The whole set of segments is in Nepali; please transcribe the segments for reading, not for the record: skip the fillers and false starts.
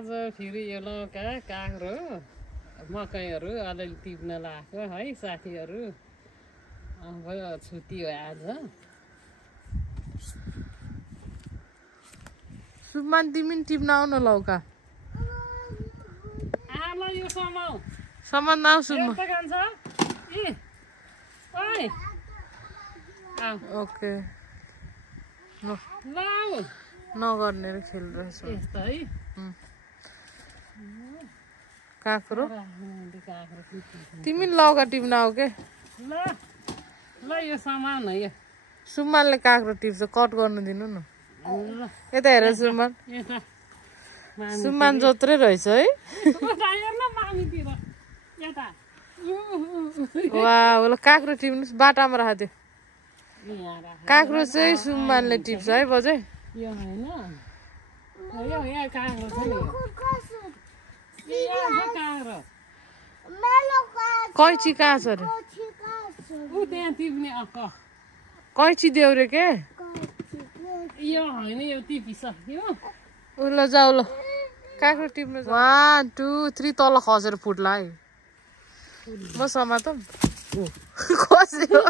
आज फेरि यो लौका काँक्रो मकैहरू अलिअलि टिप्न लाग्यो है साथीहरू अब छुट्टी हो आज सुमन तिमी टिप्न आउ न लौका आमा यो सामान न सुमन कान्छ ए ओइ ओके लाउ नगर्ने खेलिरहेछ यस्तो है काँक्रो तिमी लौका टिप्न आऊ के ल ल यो सामान हो यो सुमनले काँक्रो टिप्छ कट गर्नु दिनु न यता हेर सुमन सुमन जोत्रै रहेछ है वाह काँक्रो टिप्नु बाटामा राख्यो काँक्रो चाहिँ सुमनले टिप्छ है बजे यो हैन यो यहाँ काँक्रो छ नि काँक्रो कैची कहाँ छ रे ऊ त्यहाँ टिप्ने अक्क कैची देऊ रे के यो हैन यो टिपिसक्यो ल जाऊ ल काँक्रो टिप्नु 1 2 3 तल खसेर फुट्ला है म समातम खस्यो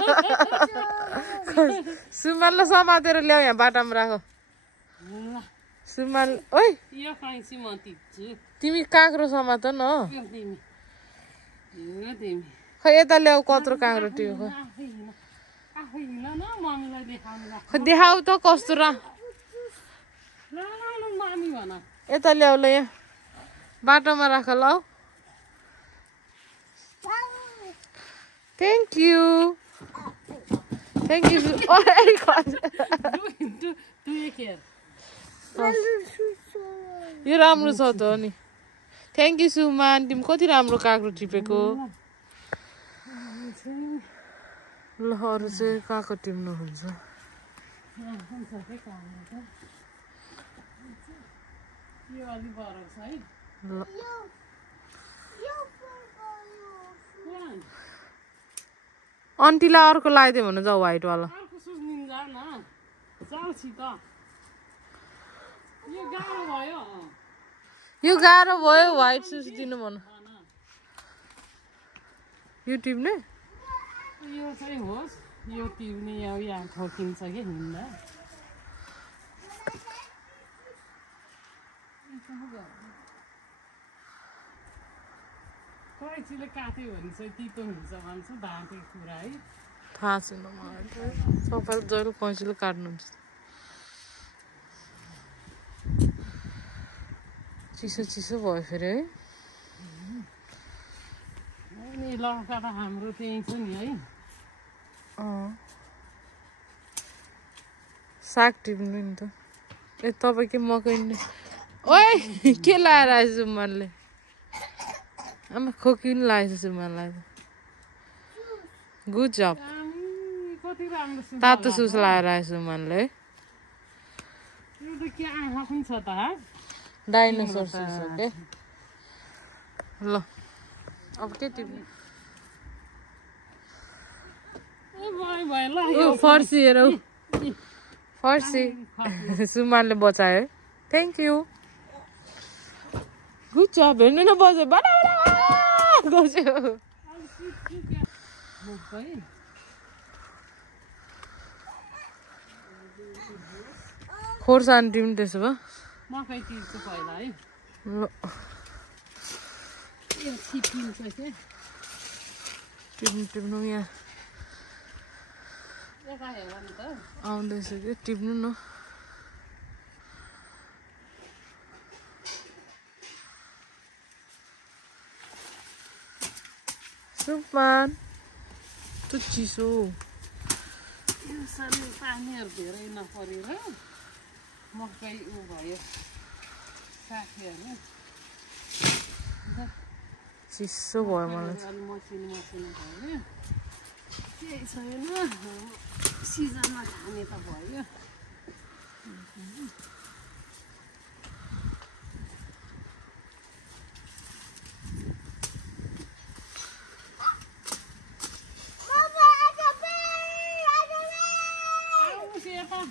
सुमनलाई समातेर ल्याऊ यहाँ बाटामा राख सुमन ओइ यो कैँची म टिप्छु तिमी काँक्रो समात न यो तिमी खै यता ल्याऊ कत्रो काँक्रो टिप्यो आफै हिँड न मम्मीलाई देखाउनु खै देखाऊ त कस्तो ल मम्मी भन यता ल्याऊ ल यहाँ बाटोमा राख ल थ्याङ्क यू यो राम्रो छ त नि थ्याङ्क यू सुमन तिमी कति राम्रो काँक्रो टिपेको ल अरू चाहिँ काँक्रो टिप्नुहुन्छ अन्टीलाई अर्को लगाइदियो भने जाऊ व्हाइटवाला यो गाह्रो भयो व्हाइट सुज दिनु भन यो टिप्ने यो चाहिँ होस् यो टिप्ने यहाँ ठोकिन्छ कि हिँड्दा कैँचीले काट्यो भने चाहिँ तितो हुन्छ भन्छ भाँटेको कुरा है थाहा छैन मलाई तपाईँ जहिले कैँचीले काट्नुहुन्छ चिसो चिसो भयो फेरि है नि लौका त हाम्रो त्यही छ नि है साग टिप्नु नि त ए तपाईँ के मकै नि ओइ के लाएर आएछ सुमनले आमा खोकी पनि लागेछ सुमनलाई गुड जब कति राम्रो तातो सुस लाएर आएछ सुमनले यो त के आँखा पनि छ त डाइनोसर सुस हो के ल अब के टिप्नु फर्सी हेर फर्सी सुमनले बचायो थ्याङ्क यू गुड जब हेर्नु न बज्यो गयो खोर्सानी टिप्नु त्यसो भए मकै टिप्छु पहिला है ल यो छिपिन्छ के टिप्नु यहाँ आउँदैछ कि टिप्नु न सुमन त्यो चिसो पानीहरू धेरै नपरेर मकै उ भयो साथीहरू चिसो भयो मलाई मसिनो भयो केही छैन सिजनमा खाने त भयो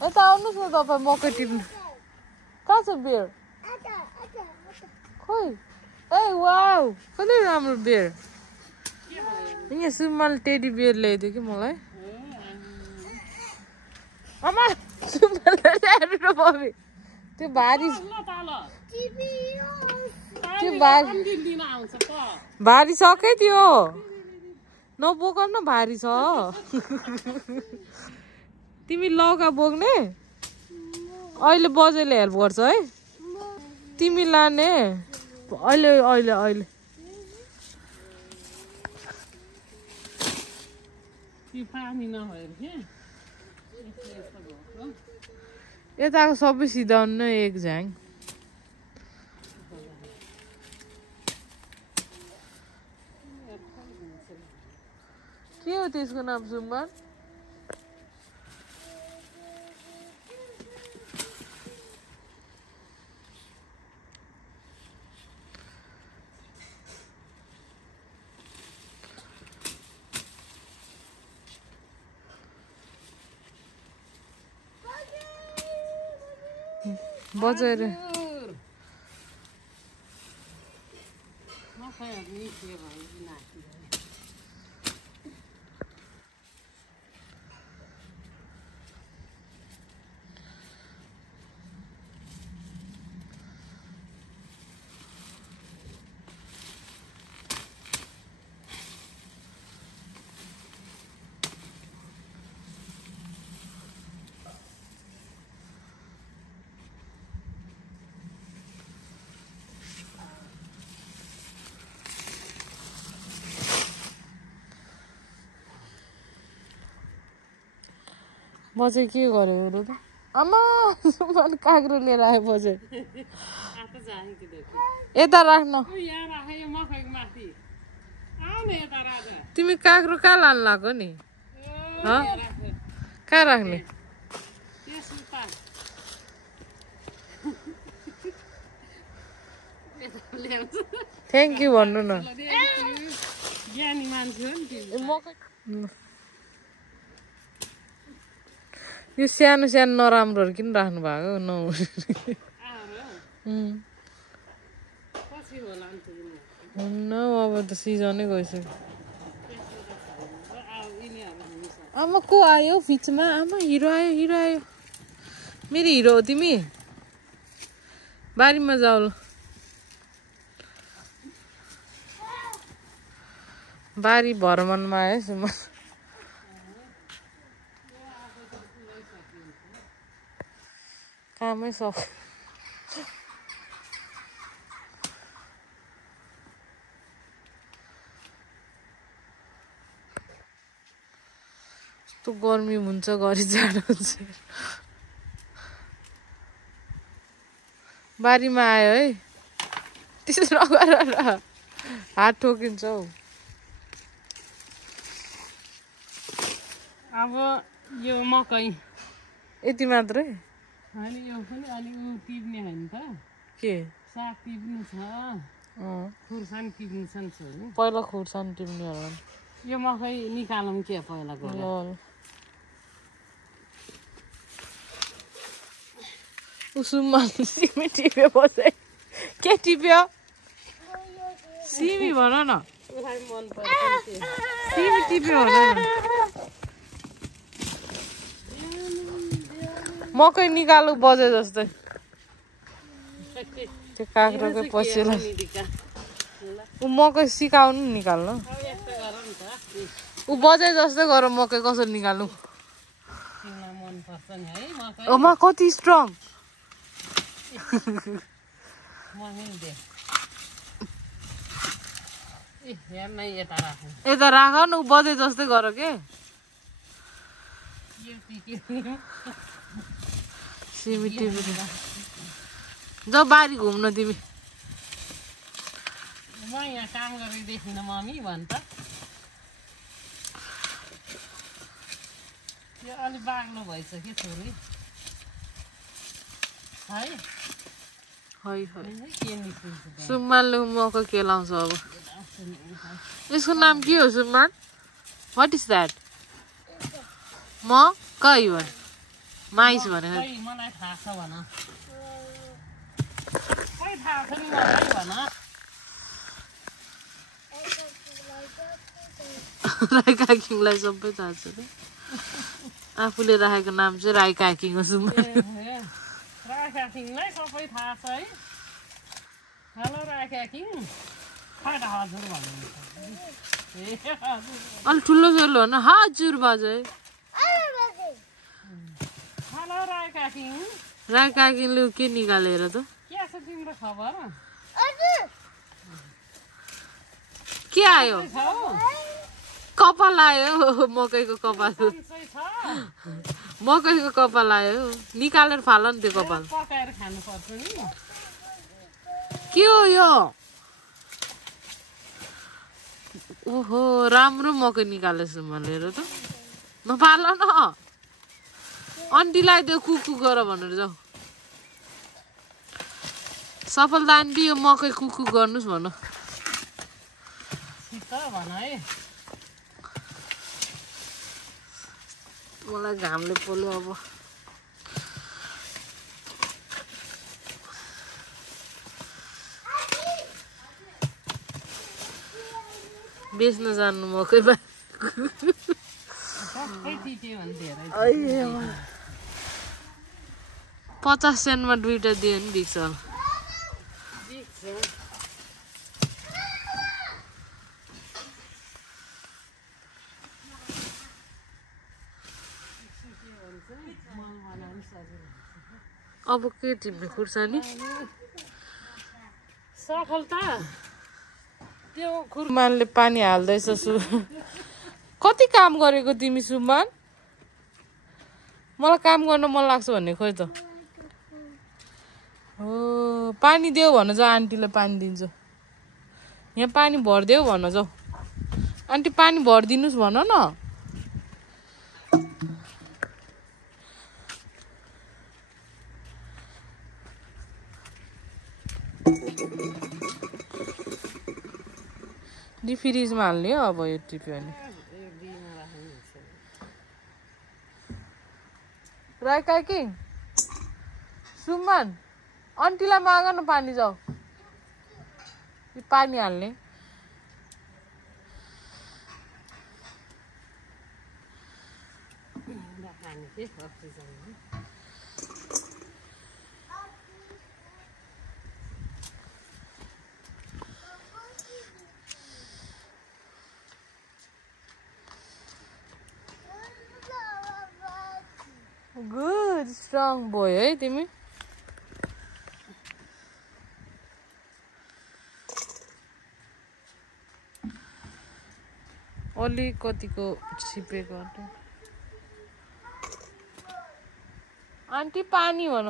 यता आउनुहोस् न तपाईँ मकै टिप्नु कहाँ छ बियर ओइ ए वाउ कति राम्रो बेयर यहाँ सुम्माले टेडी बेयर ल्याइदियो कि मलाई आमा सुम्माले ल्याएर बबी त्यो भारी भारी सकै थियो नबोक न भारी छ तिमी लौका बोक्ने अहिले बजेले हेल्प गर्छ है तिमी लाने अहिले अहिले अहिले यताको सबै सिधाउनु एक झ्याङ के हो त्यसको नाम सुम्मान बजेर बजे के गर्यो त आमा सुमन काग्रो लिएर आयो बजे यता राख्न तिमी काग्रो कहाँ लानु लाग्यो नि कहाँ राख्ने थ्याङ्क यू भन्नु न यो सानो सानो नराम्रोहरू किन राख्नु भएको हुन्न अब त सिजनै गइसक्यो आमा को आयो बिचमा आमा हिरो आयो मेरो हिरो हो तिमी बारीमा जाऊ ल बारी भ्रमणमा आयो सुमा कामै सक्यो यस्तो गर्मी हुन्छ घरि जाडो हुन्छ बारीमा आयो है त्यसो नगर हात ठोकिन्छ हौ अब यो मकै यति मात्रै अनि यो पनि अलि टिप्ने होइन त के साग टिप्नु छ खुर्सानी टिप्नु छ नि छोरी पहिला खुर्सानी टिप्ने होला यो मकै निकालौँ के पहिला गएर उसुमा सिमी टिप्यो बसे के टिप्यो सिमी भन न उसलाई मन पर्छ सिमी टिप्यो भन न मकै निकालु बजे जस्तै त्यो काँक्रोकै पछिल्लो ऊ मकै सिकाउनु निकाल्नु ऊ बजे जस्तै गर मकै कसरी निकाल्नु मा कति स्ट्रङ यता राख न ऊ बजे जस्तै गर के सिमी टिप्नु जाऊ बारी घुम्न तिमी म यहाँ काम गरिदेखिन मम्मी भन्छ यो अलि बाक्लो भएछ कि छोरी है सुम्मानले मकै केलाउँछ अब यसको नाम के हो सुम्मान वाट इज द्याट मकै माइस भनेको मलाई थाहा छ भन थाहा छ नि मलाई भन राई काकिङलाई सबै थाहा छ नि आफूले राखेको नाम चाहिँ राई काकिङ हो सुम राई काकिङलाई सबै थाहा छ है हेलो राई काकिङ फाटा हजुर भन्नुहुन्छ अलि ठुलो छोरो भन हजुर बाजे हेलो राई काकिङ राई काकिङले के निकालेर त के छ तिम्रो खबर के आयो कपाल आयो मकैको कपाल मकैको कपाल आयो निकालेर फाल नि त्यो कपाल पकाएर खानु पर्छ नि के हो यो ओहो राम्रो मकै निकालेछु मैले हेर त नफाल न आन्टीलाई त्यो कुकु गर भनेर जाऊ सफलता आन्टी यो मकै कुकु गर्नुस् भन भन है मलाई घामले पोल्यो अब बेच्न जानु मकै 50 सेन्टमा दुईटा दियो नि बिक्छ होला अब के टिप्ने खुर्सानी सफलता त्यो खुर्मानले पानी हाल्दैछ कति काम गरेको तिमी सुमान मलाई काम गर्न मन लाग्छ भन्ने खोइ त हो पानी देऊ भन जाऊ आन्टीलाई पानी दिन्छु यहाँ पानी भरिदेऊ भन जाऊ आन्टी पानी भरिदिनुस् भन न फ्रिजमा हाल्ने हो अब यो टिप्यो भने राई काकी सुमन आन्टीलाई माग न पानी जाऊ पानी हाल्ने गुड स्ट्रङ बोय है तिमी अलिकतिको छिपेको आन्टी पानी भन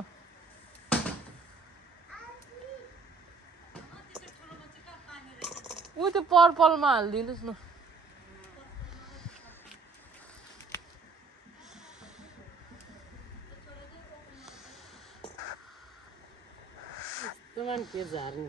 ऊ त्यो पर्पलमा हालिदिनुहोस् न के झार्ने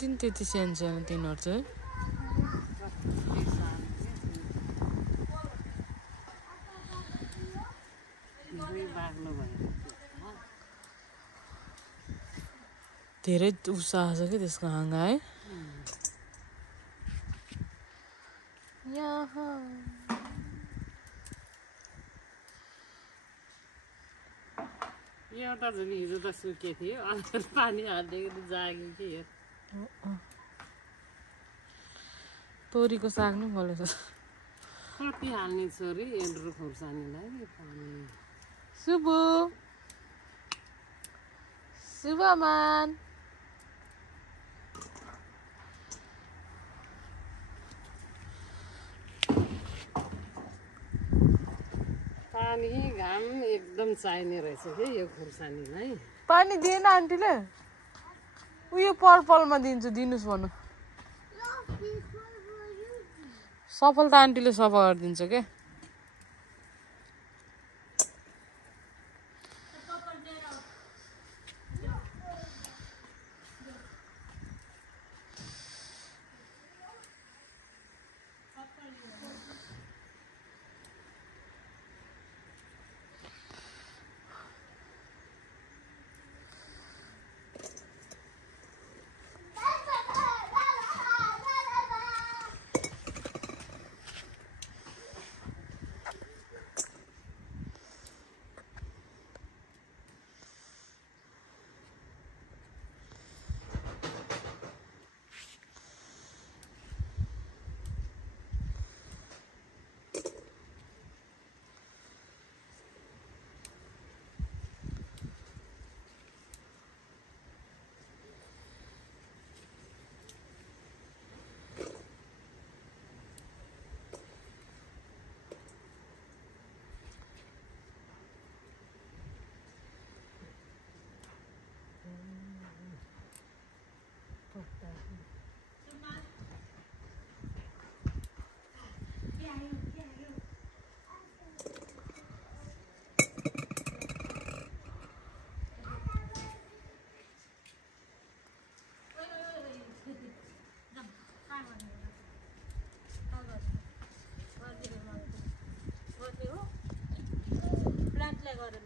तिन त्यति सानो सानो तिनीहरू चाहिँ धेरै उत्साह छ कि त्यसको हाँगा है यो त झन् हिजो त सुके थियो अनि पानी हालिदिएको जाग्यो कि तोरीको साग नि गलेछ कति हाल्ने छोरी एन्ड्रो खुर्सानीलाई पानी शुभु शुभमान पानी घाम एकदम चाहिने रहेछ कि यो खुर्सानीलाई पानी दिएन आन्टीले उयो पर्पलमा दिन्छु दिनुस् भन्नु सफलता आन्टीले सफा गरिदिन्छ के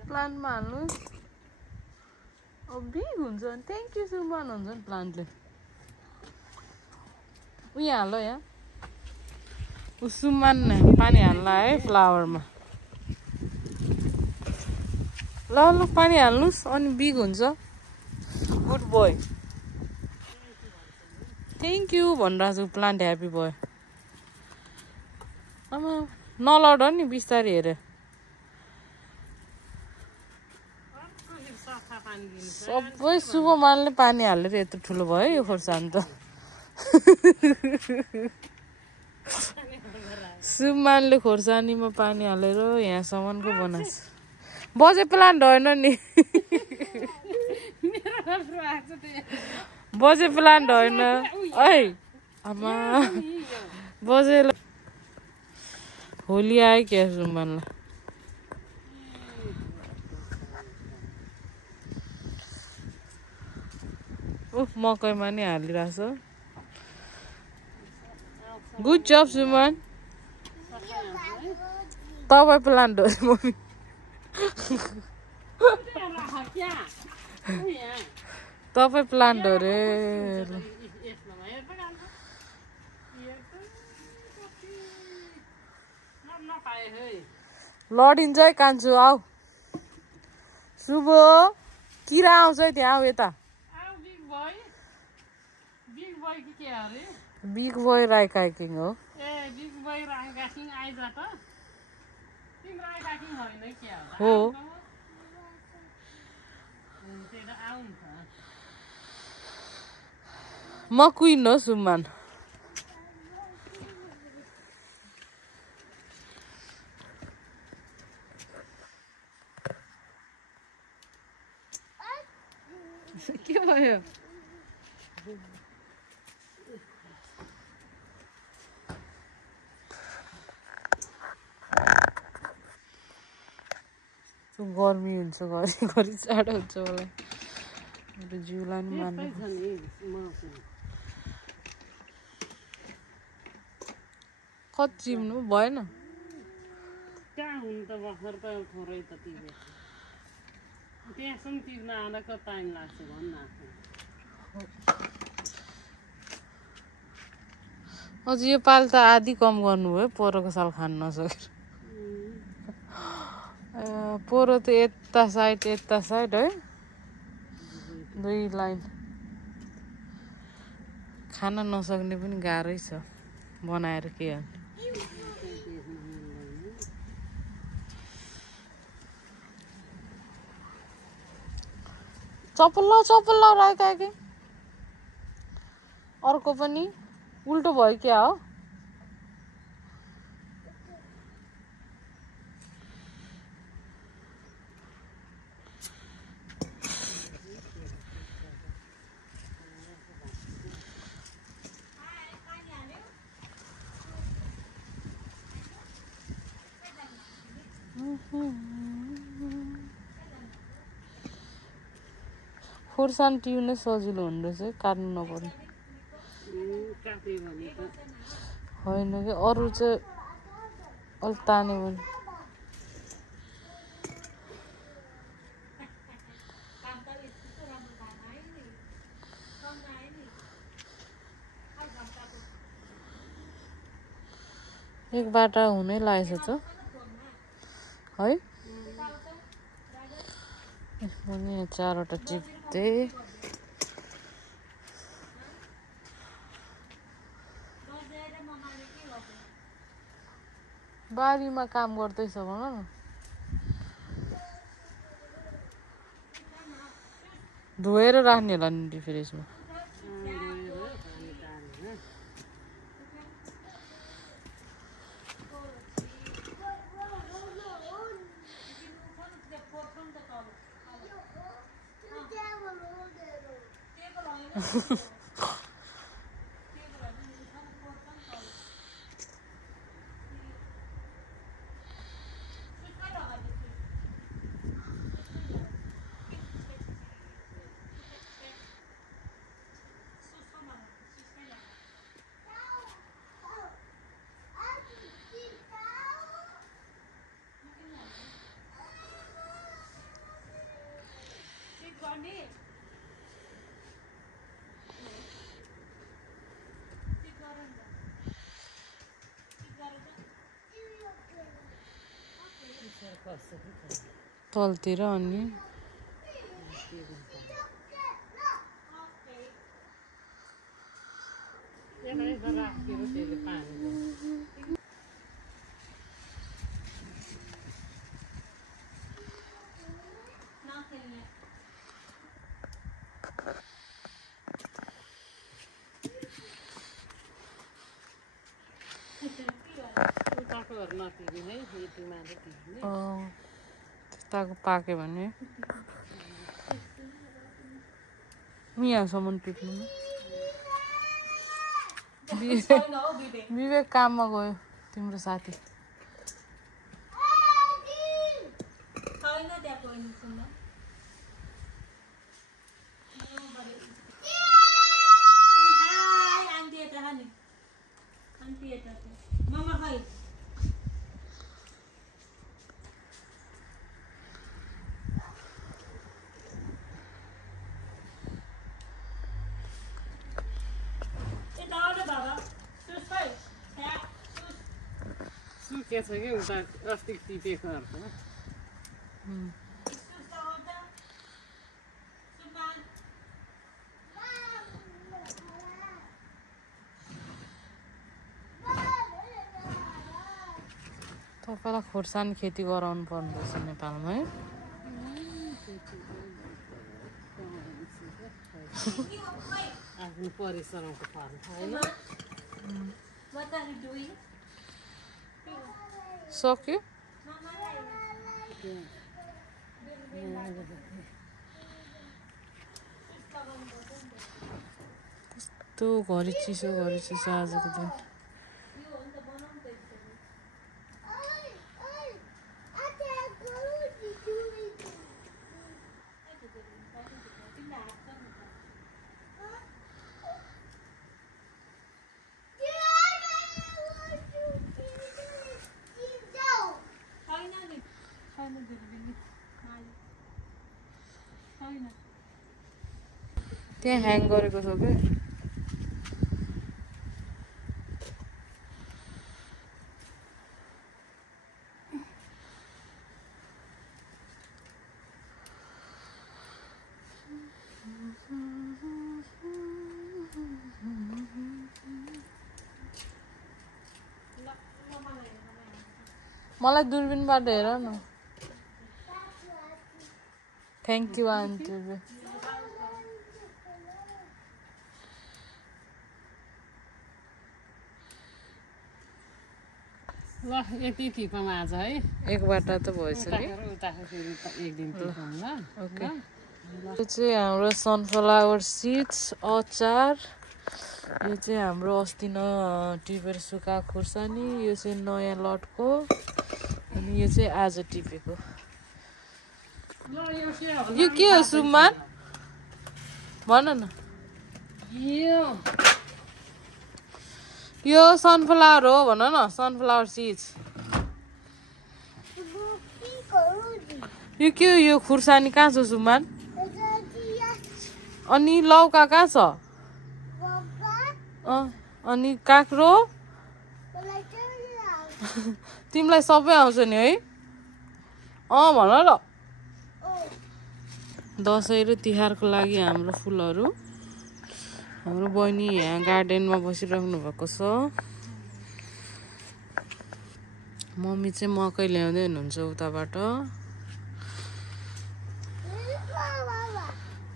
प्लान्टमा हाल्नु बिग हुन्छ नि थ्याङ्क यू सुमन हुन्छ नि प्लान्टले यहाँ हाल यहाँ सुमन पानी हाल्ला है फ्लावरमा ल ल पानी हाल्नुहोस् अनि बिग हुन्छ गुड बोय थ्याङ्क यू भनिरहेको छु प्लान्ट ह्याप्पी बोय आमा नलड नि बिस्तारै हेरे सबै शुभमानले पानी हालेर यत्रो ठुलो भयो यो खोर्सानी त शुभमानले खोर्सानीमा पानी हालेर यहाँसम्मको बनाएको बजे प्लान्ट होइन नि बजे प्लान्ट होइन है आमा बजे होली आयो क्या शुभमानलाई मकैमा नि हालिरहेछ गुड जब सुमन तपाईँ प्लान्ट हो मम्मी तपाईँ प्लान्ट हो रे लडिन्छ है कान्छु आऊ शुभ किरा आउँछ है त्यहाँ आऊ यता बिग बोय राई काइकिङ हो हो म क्विन हो सुमन के भयो गर्मी हुन्छ घरिघरि जाडो हुन्छ मलाई मेरो जिउलाई नि मान्नु कति चिम्नु भएन कहाँ हुनु त भर्खर त थोरै त तिर्यो त्यहाँसम्म तिर्न आउँदा कति टाइम लाग्छ भन्न अझ यो पाल त आधी कम गर्नुभयो पोहोरको साल खान नसकेर पोहोर त यता साइड है दुई लाइन खान नसक्ने पनि गाह्रै छ बनाएर के चप्पल राखेको कि अर्को पनि उल्टो भयो क्या हो खुर्सानी टिप्नै सजिलो हुँदो रहेछ काट्नु नपर्ने काट्यो भने त होइन कि अरू चाहिँ अलिक तान्यो भने एक बाटा हुनै लागेछ त है पनि 4वटा टिप्दै बारीमा काम गर्दैछ भन न धोएर राख्ने होला नि फ्रिजमा तलतिर अनि त्यस्ताको पाक्यो भने यहाँसम्म टिप्नु विवेक काममा गयो तिम्रो साथी सुकेछ कि उता अस्ति टिपेको अर्को तपाईँलाई खोर्सानी खेती गराउनु पर्ने रहेछ नेपालमा है आफ्नो परिश्रमको फल होइन सक्यो कस्तो घरि चिसो आजको दिन त्यहाँ ह्याङ गरेको छ के मलाई दूरबीनबाट हेर न थ्याङ्क यू आन्टी ल यति टिपौँ आज है एक बाटा त भएछ नि एक दिन टिपौँ ल ओके यो चाहिँ हाम्रो सनफ्लावर सिड्स अचार यो चाहिँ हाम्रो अस्ति टिपेर सुकाएको खुर्सानी यो चाहिँ नयाँ लटको अनि यो चाहिँ आज टिपेको ल यो चाहिँ यो के हो सुमान भन न यो सनफ्लावर हो भन न सनफ्लावर सिड्स यो के हो यो खुर्सानी कहाँ छ सुमान अनि लौका कहाँ छ अनि काँक्रो तिमीलाई सबै आउँछ नि है भन ल दसैँ र तिहारको लागि हाम्रो फुलहरू हाम्रो बहिनी यहाँ गार्डनमा बसिराख्नु भएको छ मम्मी चाहिँ मकै ल्याउँदै हुनुहुन्छ उताबाट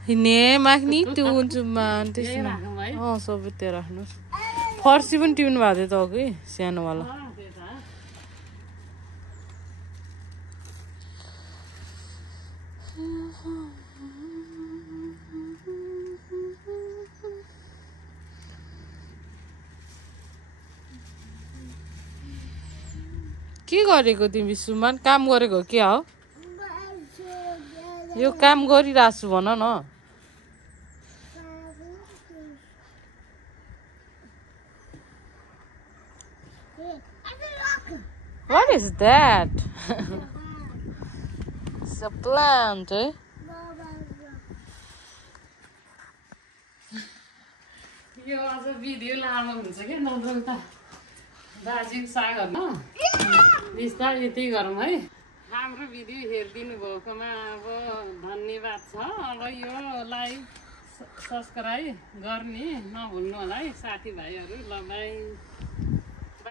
हिँड्ने माग्ने टिउन्छु मान त्यसमा सबै त्यहाँ राख्नुहोस् फर्सी पनि टिप्नु भएको थियो त अघि सानोवाला के गरेको तिमी सुमान काम गरेको के हो यो काम गरिरहेको छु भन न What is that? It's a plant, eh? यो आज भिडियो लामो हुन्छ क्या नत्र त दार्जिलिङ सागहरू बिस्तारै यति गरौँ है हाम्रो भिडियो हेरिदिनु भएकोमा अब धन्यवाद छ अब यो लाइक सब्सक्राइब गर्ने नभुल्नु होला है साथीभाइहरू ल बाई